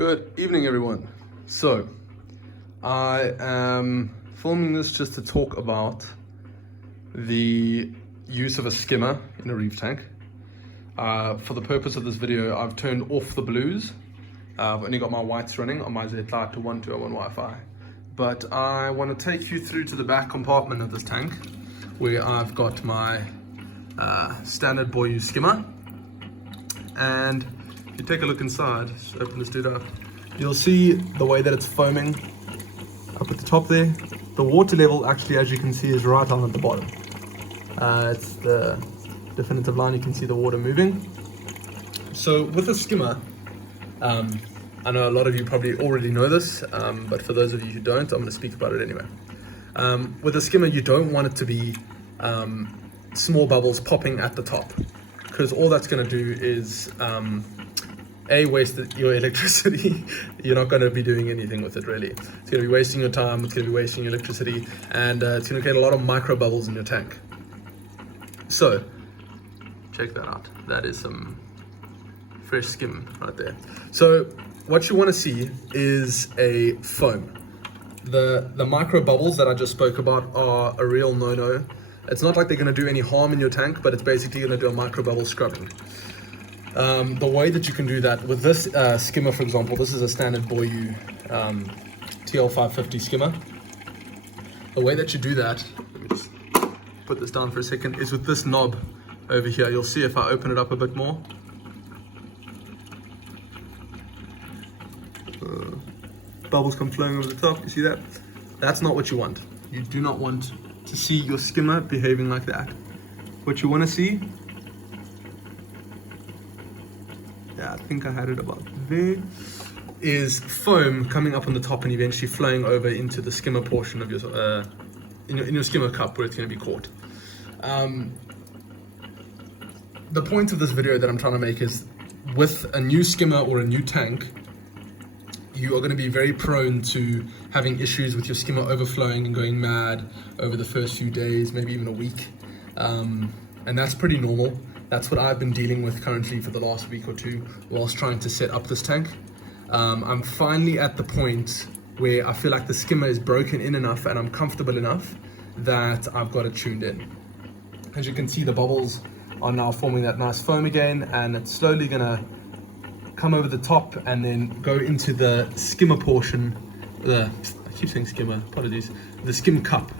Good evening, everyone. So, I am filming this just to talk about the use of a skimmer in a reef tank. For the purpose of this video, I've turned off the blues. I've only got my whites running on my Z-Lite to 1201 Wi-Fi. But I want to take you through to the back compartment of this tank, where I've got my standard Boyu skimmer. And if you take a look inside, just open this dude up, you'll see the way that it's foaming up at the top there. The water level actually, as you can see, is right on at the bottom. It's the definitive line, you can see the water moving. So with a skimmer, I know a lot of you probably already know this, but for those of you who don't, I'm going to speak about it anyway. With a skimmer, you don't want it to be small bubbles popping at the top, because all that's going to do is waste your electricity. You're not going to be doing anything with it really. It's going to be wasting your time, it's going to be wasting your electricity, and it's going to create a lot of micro bubbles in your tank. So check that out, that is some fresh skim right there. So what you want to see is a foam. The micro bubbles that I just spoke about are a real no-no. It's not like they're going to do any harm in your tank, but it's basically going to do a micro bubble scrubbing. The way that you can do that with this skimmer, for example, this is a standard Boyu TL550 skimmer. The way that you do that, let me just put this down for a second, is with this knob over here. You'll see if I open it up a bit more. Bubbles come flowing over the top, you see that? That's not what you want. You do not want to see your skimmer behaving like that. What you want to see, I think I had it about there, is foam coming up on the top and eventually flowing over into the skimmer portion of your in your skimmer cup where it's going to be caught. The point of this video that I'm trying to make is, with a new skimmer or a new tank, you are going to be very prone to having issues with your skimmer overflowing and going mad over the first few days, maybe even a week, and that's pretty normal. That's what I've been dealing with currently for the last week or two whilst trying to set up this tank. I'm finally at the point where I feel like the skimmer is broken in enough and I'm comfortable enough that I've got it tuned in. As you can see, the bubbles are now forming that nice foam again, and it's slowly gonna come over the top and then go into the skimmer portion, I keep saying skimmer, apologies, the skim cup,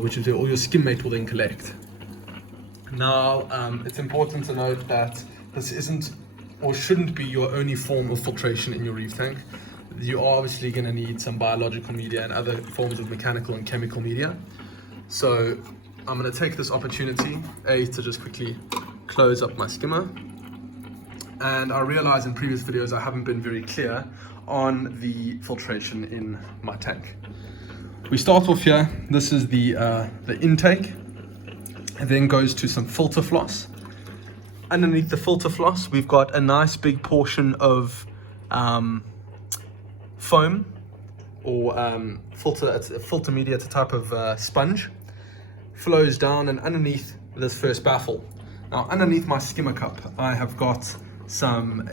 which is where all your skim mate will then collect. Now, it's important to note that this isn't or shouldn't be your only form of filtration in your reef tank. You are obviously going to need some biological media and other forms of mechanical and chemical media. So I'm going to take this opportunity, to just quickly close up my skimmer. And I realize in previous videos I haven't been very clear on the filtration in my tank. We start off here. This is the intake. It then goes to some filter floss. Underneath the filter floss, we've got a nice big portion of foam, or filter. It's a filter media. It's a type of sponge. Flows down, and underneath this first baffle. Now, underneath my skimmer cup, I have got some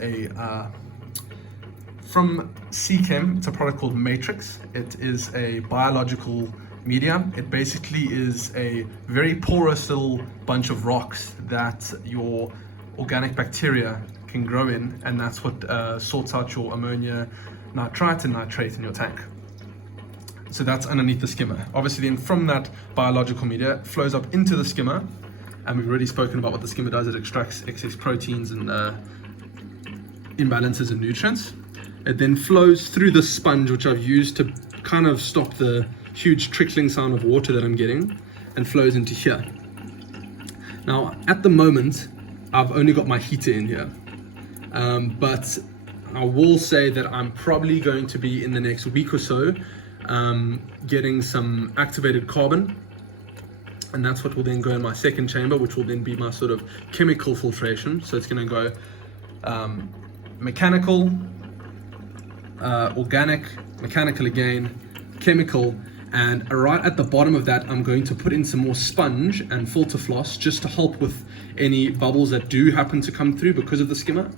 from Chem. It's a product called Matrix. It is a biological media. It basically is a very porous little bunch of rocks that your organic bacteria can grow in, and that's what sorts out your ammonia, nitrite and nitrate in your tank. So that's underneath the skimmer. Obviously then from that biological media, it flows up into the skimmer, and we've already spoken about what the skimmer does. It extracts excess proteins and imbalances in nutrients. It then flows through the sponge, which I've used to kind of stop the huge trickling sound of water that I'm getting, and flows into here. Now at the moment I've only got my heater in here, but I will say that I'm probably going to be, in the next week or so, getting some activated carbon, and that's what will then go in my second chamber, which will then be my sort of chemical filtration. So it's going to go mechanical, organic, mechanical again, chemical, and right at the bottom of that I'm going to put in some more sponge and filter floss, just to help with any bubbles that do happen to come through because of the skimmer.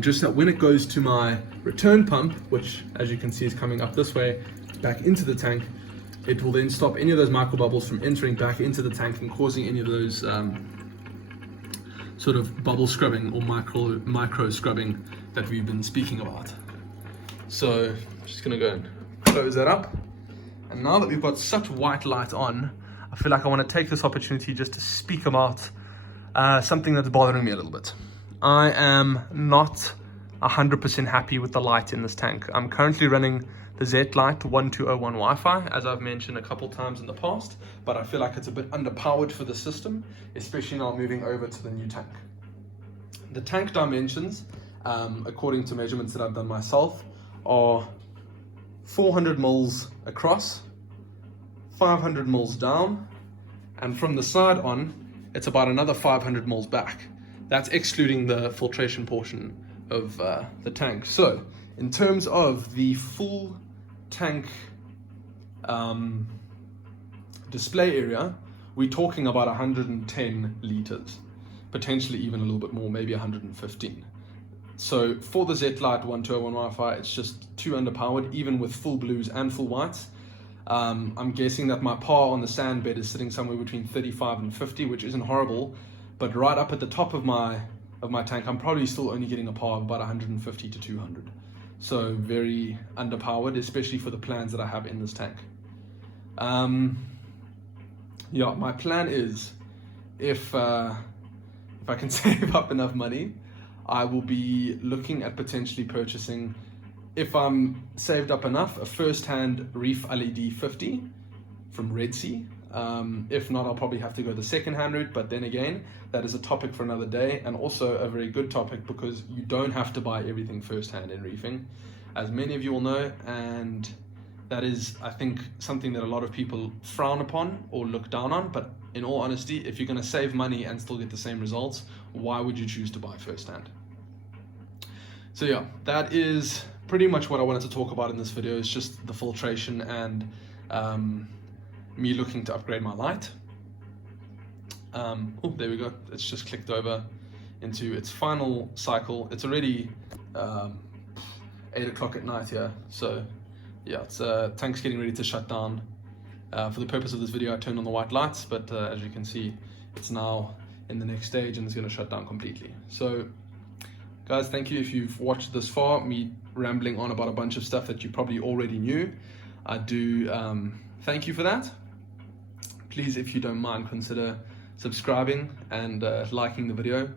Just that when it goes to my return pump, which as you can see is coming up this way, back into the tank. It will then stop any of those micro bubbles from entering back into the tank and causing any of those sort of bubble scrubbing or micro scrubbing that we've been speaking about. So I'm just gonna go and close that up. And now that we've got such white light on, I feel like I want to take this opportunity just to speak about something that's bothering me a little bit. I am not 100% happy with the light in this tank. I'm currently running the Z-Lite 1201 Wi-Fi, as I've mentioned a couple times in the past, but I feel like it's a bit underpowered for the system, especially now moving over to the new tank. The tank dimensions, according to measurements that I've done myself, are 400 mils across, 500 mils down, and from the side on, it's about another 500 mils back. That's excluding the filtration portion of the tank. So, in terms of the full tank display area, we're talking about 110 liters, potentially even a little bit more, maybe 115. So for the Z-Lite 1201 Wi-Fi, it's just too underpowered, even with full blues and full whites. I'm guessing that my power on the sand bed is sitting somewhere between 35 and 50, which isn't horrible, but right up at the top of my tank, I'm probably still only getting a power of about 150 to 200. So very underpowered, especially for the plans that I have in this tank. Yeah, my plan is, if I can save up enough money, I will be looking at potentially purchasing, if I'm saved up enough, a first-hand Reef LED 50 from Red Sea. If not, I'll probably have to go the second-hand route, but then again, that is a topic for another day, and also a very good topic because you don't have to buy everything first-hand in reefing, as many of you will know, and that is, I think, something that a lot of people frown upon or look down on, but in all honesty, if you're going to save money and still get the same results, why would you choose to buy first-hand? So yeah, that is pretty much what I wanted to talk about in this video. It's just the filtration and me looking to upgrade my light. Oh, there we go. It's just clicked over into its final cycle. It's already 8 o'clock at night here. So yeah, it's tank's getting ready to shut down. For the purpose of this video, I turned on the white lights, but as you can see, it's now in the next stage and it's going to shut down completely. So guys, thank you if you've watched this far, me rambling on about a bunch of stuff that you probably already knew. I do thank you for that. Please, if you don't mind, consider subscribing and liking the video.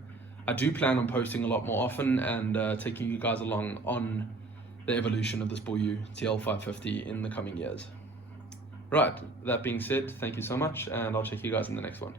I do plan on posting a lot more often and taking you guys along on the evolution of this Boyu TL550 in the coming years. Right, that being said, thank you so much, and I'll check you guys in the next one.